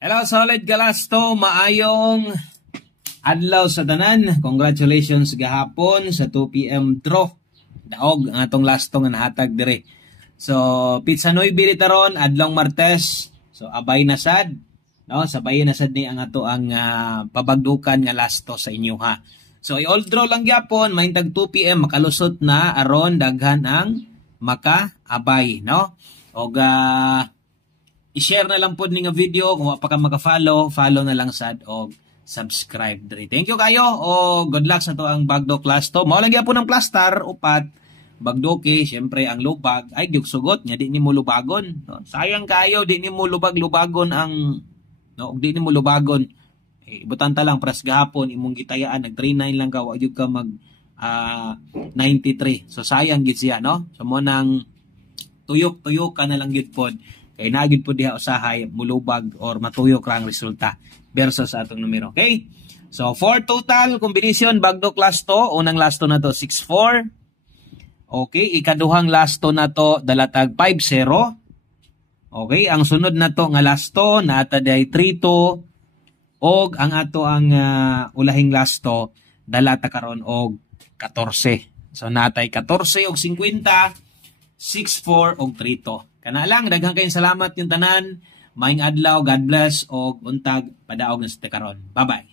Hello, solid Galasto. Maayong adlaw sa tanan. Congratulations gahapon sa 2 PM draw. Daog ang atong lastong nga nahatag dire. So, Pizza Noy bilitaron adlong Martes. So, abay na sad. No, sabay na sad ni ang ato ang pabagdukan nga lasto sa inyo ha. So, i-all draw lang gyapon, mahintag 2 PM makalusot na aron daghan ang maka-abay, no? Og i-share na lang po ni nga video kung pa ka maka-follow, follow na lang sad og subscribe diri. Thank you kayo o good luck sa to ang bagdo class to. Mao lang gyapon ang plaster upat bagdoke, syempre ang lubag ay gyud sugot nya di ni mo lubagon. No? Sayang kayo di ni mo lubag-lubagon ang no, di ni mo lubagon. Ibutan ta lang pras gahapon imong gitayaan nag 39 lang ka wa gyud ka mag 93. So sayang gid siya no. So mo nang tuyok-tuyok ka na lang gid pod. Kay nagid po diha usahay mulubag or matuyok ra ang resulta versus sa atong numero. Okay? So, for total combination bagdo class to, unang last to na to 6-4. Okay, ikaduhang last to na to dalatag 5-0. Okay, ang sunod na to nga last to naata day 3-2 og ang ato ang ulahing last to dalata karon og 14. So natay 14 og 50, 6-4 og 3-2. Kana lang, daghang kayong salamat yung tanan. Maayong adlaw, God bless, o untag, padaog na sa karon. Bye-bye.